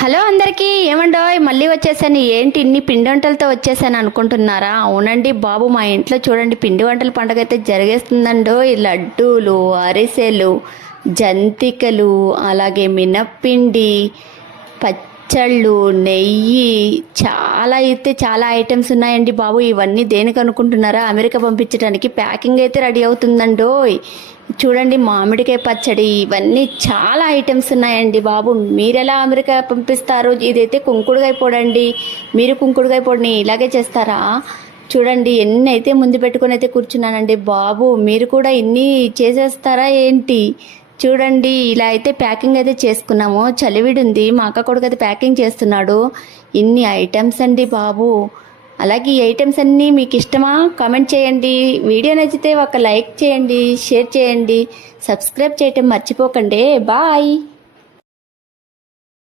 Hello అందరికీ ఏమండోయ్ మళ్ళీ వచ్చేసాను. ఏంటి ఇన్ని పిండి వంటలతో వచ్చేసాను అనుకుంటున్నారా? అవునండి బాబు, మా ఇంట్లో చూడండి పిండి వంటల పండుగ అయితే జరిగేస్తుందండో. ఈ లడ్డూలు, అరిసెలు, జంతికలు, అలాగే మినప్పిండి, పచ్చళ్ళు, నెయ్యి, చాలా ఐటమ్స్ ఉన్నాయండి బాబు. ఇవన్నీ దేనికి అనుకుంటున్నారా? అమెరికా పంపించడానికి ప్యాకింగ్ అయితే రెడీ అవుతుందండోయ్. చూడండి, మామిడికాయ పచ్చడి, ఇవన్నీ చాలా ఐటమ్స్ ఉన్నాయండి బాబు. మీరెలా అమెరికా పంపిస్తారు? ఇదైతే కుంకుడుకాయ పొడండి. మీరు కుంకుడుకాయ పొడిని ఇలాగే చేస్తారా? చూడండి, ఎన్ని అయితే ముందు పెట్టుకుని అయితే కూర్చున్నానండి బాబు. మీరు కూడా ఇన్ని చేసేస్తారా ఏంటి? చూడండి, ఇలా అయితే ప్యాకింగ్ అయితే చేసుకున్నాము. చలివిడి ఉంది, మా అక్క కొడుకు అయితే ప్యాకింగ్ చేస్తున్నాడు. ఇన్ని ఐటమ్స్ అండి బాబు. అలాగే ఈ ఐటమ్స్ అన్నీ మీకు ఇష్టమా? కామెంట్ చేయండి. వీడియో నచ్చితే ఒక లైక్ చేయండి, షేర్ చేయండి, సబ్స్క్రైబ్ చేయటం మర్చిపోకండి. బాయ్.